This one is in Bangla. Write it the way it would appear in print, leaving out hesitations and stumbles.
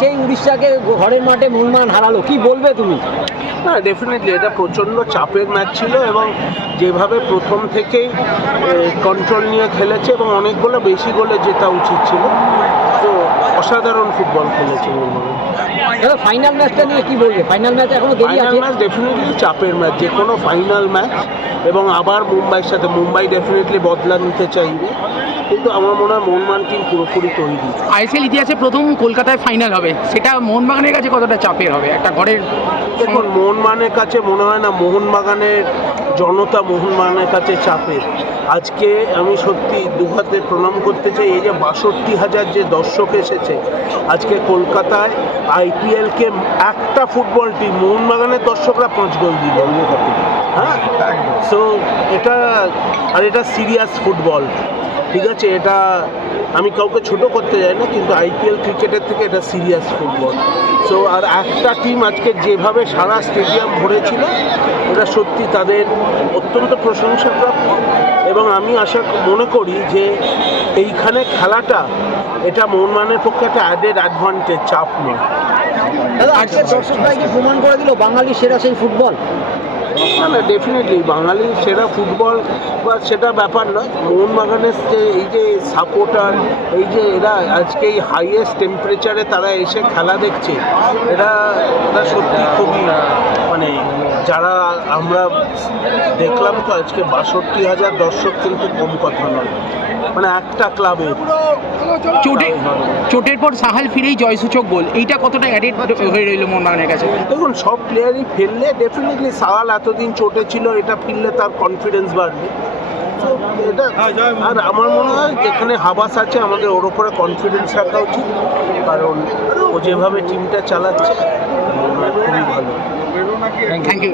সেই উড়িষ্যাকে ঘরের মাঠে মোহনবাগান হারালো, কি বলবে তুমি? না, ডেফিনেটলি এটা প্রচণ্ড চাপের ম্যাচ ছিল এবং যেভাবে প্রথম থেকেই কন্ট্রোল নিয়ে খেলেছে এবং অনেকগুলো বেশি গোলে জেতা উচিত ছিল। তো অসাধারণ ফুটবল খেলেছে মোহনবাগান। ফাইনাল ম্যাচটা নিয়ে কি বলবে? ফাইনাল ম্যাচ এখনো দেরি ফাইনাল আছে। ম্যাচ ডেফিনেটলি চাপের ম্যাচ, যে কোনো ফাইনাল ম্যাচ, এবং আবার মুম্বাইয়ের সাথে মুম্বাই ডেফিনেটলি বদলা নিতে চাইবে, কিন্তু আমার মনে হয় মোহনবাগান টিম পুরোপুরি তৈরি। আইএসএল ইতিহাসে প্রথম কলকাতায় ফাইনাল হবে, সেটা মোহনবাগানের কাছে কতটা চাপের হবে একটা ঘরের? দেখুন, মোহনবাগানের কাছে মনে হয় না, মোহনবাগানের জনতা মোহনবাগানের কাছে চাপের। আজকে আমি সত্যি দুহাতে প্রণাম করতে চাই, এই যে ৬২,০০০ যে দর্শক এসেছে আজকে কলকাতায় আইপিএলকে, একটা ফুটবল টিম মোহনবাগানের দর্শকরা 5 গোল দিল। হ্যাঁ, সো এটা এটা সিরিয়াস ফুটবল, ঠিক আছে? এটা আমি কাউকে ছোট করতে যাই না, কিন্তু আইপিএল ক্রিকেটের থেকে এটা সিরিয়াস ফুটবল। সো আর একটা টিম আজকে যেভাবে সারা স্টেডিয়াম ভরেছিল, এটা সত্যি তাদের অত্যন্ত প্রশংসাপ্রাপ্য, এবং আমি মনে করি যে এইখানে খেলাটা এটা মোহনবাগানের পক্ষে একটা অ্যাডেড অ্যাডভান্টেজ, চাপ নেই। আজকে দর্শকরা কি প্রমাণ করে দিল বাঙালি সেরা সেই ফুটবল? না না, ডেফিনেটলি বাঙালি সেরা ফুটবল বা সেটা ব্যাপার নয়। মোহনবাগানের যে এই যে সাপোর্টার, এই যে এরা আজকে এই হাইয়েস্ট টেম্পারেচারে তারা এসে খেলা দেখছে, এটা সত্যি খুবই, মানে যারা আমরা দেখলাম তো আজকে ৬২,০০০ দর্শক কিন্তু কম কথা নয়, মানে একটা ক্লাবের। চোটের পর সাহাল ফিরেই জয়সূচক গোল, এইটা কতটা অ্যাডেড হয়ে রইল মোহনবাগানের কাছে? দেখুন, সব প্লেয়ারই ফেললে ডেফিনেটলি, সাহাল এতদিন চোটে ছিল, এটা ফিরলে তার কনফিডেন্স বাড়বে। তো এটা, আর আমার মনে হয় যেখানে হাবাস আছে আমাদের ওর ওপরে কনফিডেন্স রাখা উচিত, কারণ ও যেভাবে টিমটা চালাচ্ছে খুবই ভালো। Thank you.